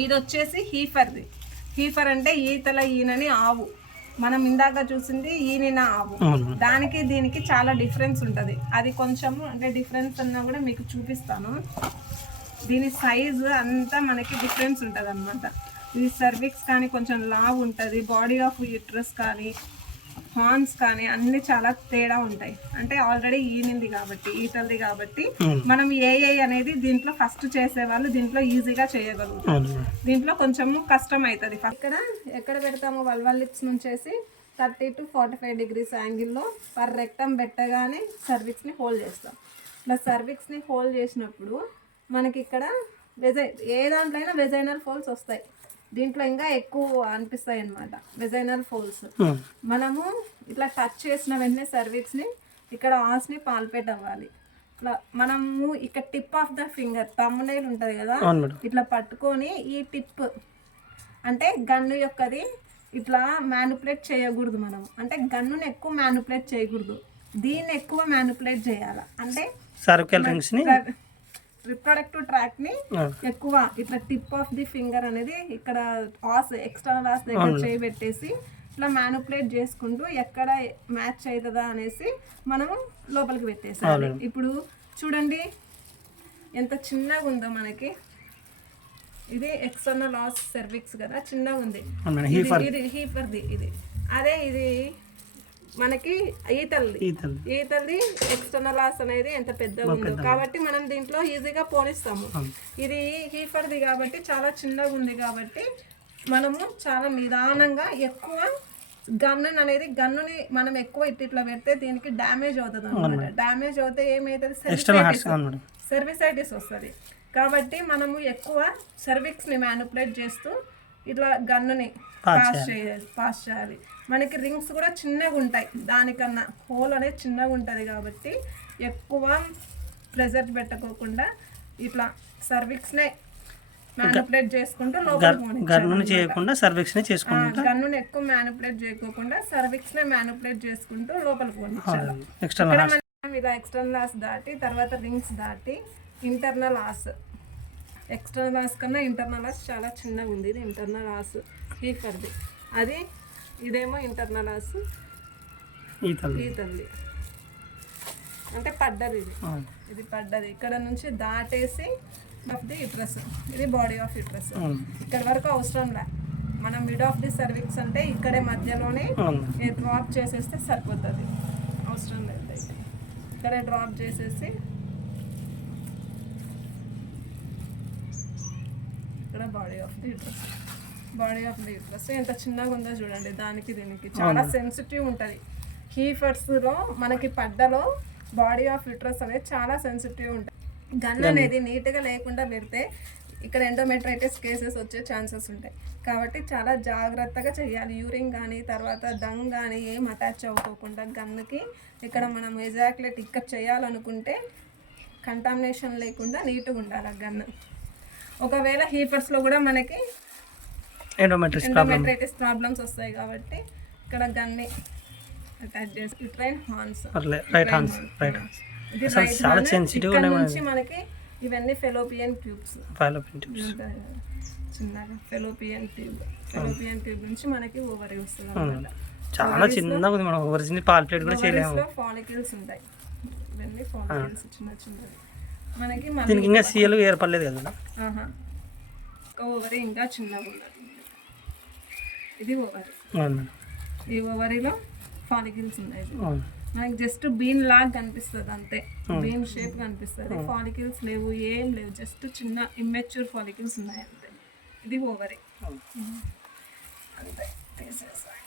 ఇది వచ్చేసి హీఫర్ది. హీఫర్ అంటే ఈతల ఈనని ఆవు. మనం ఇందాక చూసింది ఈనిన ఆవు. దానికి దీనికి చాలా డిఫరెన్స్ ఉంటుంది. అది కొంచెం అంటే డిఫరెన్స్ అన్నా కూడా మీకు చూపిస్తాను. దీని సైజు అంతా మనకి డిఫరెన్స్ ఉంటుంది అనమాట. ఇది సర్విక్స్ కానీ కొంచెం లావు ఉంటుంది, బాడీ ఆఫ్ యూట్రస్ కానీ హార్న్స్ కానీ అన్ని చాలా తేడా ఉంటాయి. అంటే ఆల్రెడీ ఈనింది కాబట్టి, ఈతలది కాబట్టి మనం ఏ అనేది దీంట్లో ఫస్ట్ చేసే వాళ్ళు దీంట్లో ఈజీగా చేయగలుగుతారు. దీంట్లో కొంచెము కష్టం అవుతుంది. ఎక్కడ పెడతాము వల్వల్ లిప్స్ నుంచేసి 30 to 45 degrees యాంగిల్లో పర్ రెక్టం పెట్టగానే సర్విక్స్ని హోల్డ్ చేస్తాం. ఇట్లా సర్విక్స్ని హోల్డ్ చేసినప్పుడు మనకి ఇక్కడ ఏ దాంట్లో అయినా వెజైనల్ ఫోల్స్ వస్తాయి. దీంట్లో ఇంకా ఎక్కువ అనిపిస్తాయి అన్నమాట వెజైనల్ ఫోల్స్. మనము ఇట్లా టచ్ చేసిన వెంటనే సర్విక్స్ని ఇక్కడ ఆస్ని పాల్పేట్ అవ్వాలి. ఇట్లా మనము ఇక్కడ tip of the finger thumbnail ఉంటుంది కదా, ఇట్లా పట్టుకొని ఈ టిప్ అంటే గన్ను యొక్కది ఇట్లా మ్యానిపులేట్ చేయకూడదు. మనం అంటే గన్నుని ఎక్కువ మ్యానిపులేట్ చేయకూడదు, దీన్ని ఎక్కువ మ్యానిపులేట్ చేయాలి. అంటే రిప్రొడక్టివ్ ట్రాక్ ని ఎక్కువ ఇట్లా టిప్ ఆఫ్ ది ఫింగర్ అనేది ఇక్కడ ఆస్ ఎక్స్టర్నల్ ఆస్ దగ్గర చేయబెట్టేసి ఇట్లా మ్యానిపులేట్ చేసుకుంటూ ఎక్కడ మ్యాచ్ అవుతుందా అనేసి మనము లోపలికి పెట్టేసాలి. ఇప్పుడు చూడండి ఎంత చిన్నగా ఉందో మనకి. ఇది ఎక్స్టర్నల్ ఆస్ సర్విక్స్ కదా, చిన్నగా ఉంది. ఇది హీఫర్ది. ఇది అదే ఇది మనకి ఈతల్ది ఎక్స్టర్నల్ ఆస్ అనేది ఎంత పెద్దగా ఉందో కాబట్టి మనం దీంట్లో ఈజీగా పోలిస్తాము. ఇది హీఫర్ది కాబట్టి చాలా చిన్నగా ఉంది కాబట్టి మనము చాలా నిదానంగా ఎక్కువ గన్నుని మనం ఎక్కువ ఇట్లా పెడితే దీనికి డ్యామేజ్ అవుతుంది అనమాట. డ్యామేజ్ అవుతే ఏమవుతుంది, సర్విసైటిస్ వస్తుంది. కాబట్టి మనము ఎక్కువ సర్విక్స్ని మ్యానిపులేట్ చేస్తూ ఇట్లా గన్నుని పాస్ చేయాలి. మనకి రింగ్స్ కూడా చిన్నగా ఉంటాయి, దానికన్నా హోల్ అనేది చిన్నగా ఉంటుంది కాబట్టి ఎక్కువ ప్రెజర్ పెట్టకోకుండా ఇట్లా సర్విక్స్నే మ్యానిపులేట్ చేసుకుంటూ గన్నుని ఎక్కువ మ్యానిపులేట్ చేయకోకుండా సర్విక్స్నే మ్యానిపులేట్ చేసుకుంటూ లోపలికి పోనిచ్చాలి. ఇలా ఎక్స్టర్నల్ ఆస్ దాటి తర్వాత రింగ్స్ దాటి ఇంటర్నల్ ఆస్. ఎక్స్టర్నల్ ఆస్ కన్నా ఇంటర్నల్ ఆస్ చాలా చిన్నగా ఉంది. ఇది ఇంటర్నల్ ఆస్ హీఫర్ది. అది ఇదేమో ఇంటర్నల్ ఆస్ ఈతల్ది. అంటే పడ్డది. ఇది పడ్డది ఇక్కడ నుంచి దాటేసి ఆఫ్ ది యూట్రస్. ఇది బాడీ ఆఫ్ యూట్రస్. ఇక్కడ వరకు అవసరం లే, మనం మిడ్ ఆఫ్ ది సర్విక్స్ అంటే ఇక్కడే మధ్యలోనే డ్రాప్ చేసేస్తే సరిపోతుంది, అవసరం లేదు. ఇక్కడే డ్రాప్ చేసేసి ఇక్కడ body of the uterus. Body of the uterus ఎంత చిన్నగా ఉందో చూడండి. దానికి దీనికి చాలా సెన్సిటివ్ ఉంటుంది. హీఫర్స్లో మనకి పడ్డలో బాడీ ఆఫ్ యూట్రస్ అనేది చాలా సెన్సిటివ్ ఉంటుంది. గన్ అనేది నీట్గా లేకుండా పెడితే ఇక్కడ ఎండోమెట్రైటిస్ కేసెస్ వచ్చే ఛాన్సెస్ ఉంటాయి. కాబట్టి చాలా జాగ్రత్తగా చేయాలి. యూరిన్ కానీ తర్వాత డంగ్ కానీ ఏం అటాచ్ అవ్వకుండా గన్నుకి ఇక్కడ మనం ఎజాక్యులేట్ ఇక్కడ చేయాలనుకుంటే కంటామినేషన్ లేకుండా నీట్గా ఉండాలి ఆ గన్ను. ఒకవేళ హీఫర్స్లో కూడా మనకి ఎండోమెట్రైటిస్ ప్రాబ్లమ్స్ వస్తాయి కాబట్టి ఇక్కడ గన్ని అటాచ్ చేసి రైట్ హ్యాండ్స్ ఇక్కడ నుంచి మనకి ఇవన్నీ ఫెలోపియన్ ట్యూబ్స్. చిన్నగా ఫెలోపియన్ ట్యూబ్ నుంచి మనకి ఓవరీ వస్తుంది అన్నమాట. చాలా చిన్నగా ఉంది. మనం ఒరిజినల్ పాల్ప్లేట్ కూడా చేయలేము. ఫాలిక్యూల్స్ ఉంటాయి, ఇవన్నీ ఫాలిక్యూల్స్ చిన్నవి మనకి. దీనికి ఇంకా సీఎల్ ఏర్పడలేదు కదా. ఓవరీ ఇంకా చిన్నగా ఉన్నది. ఇది ఓవరీ. ఈ ఓవరీలో ఫాలిక్యూల్స్ ఉన్నాయి. మనకి జస్ట్ బీన్ లాగా కనిపిస్తుంది అంతే, బీన్ షేప్ కనిపిస్తుంది. ఫాలిక్యూల్స్ లేవు, ఏం లేవు, జస్ట్ చిన్న ఇమ్మెచ్యూర్ ఫాలిక్యూల్స్ ఉన్నాయి అంతే. ఇది ఓవరీ అంతే. తీసేసాను.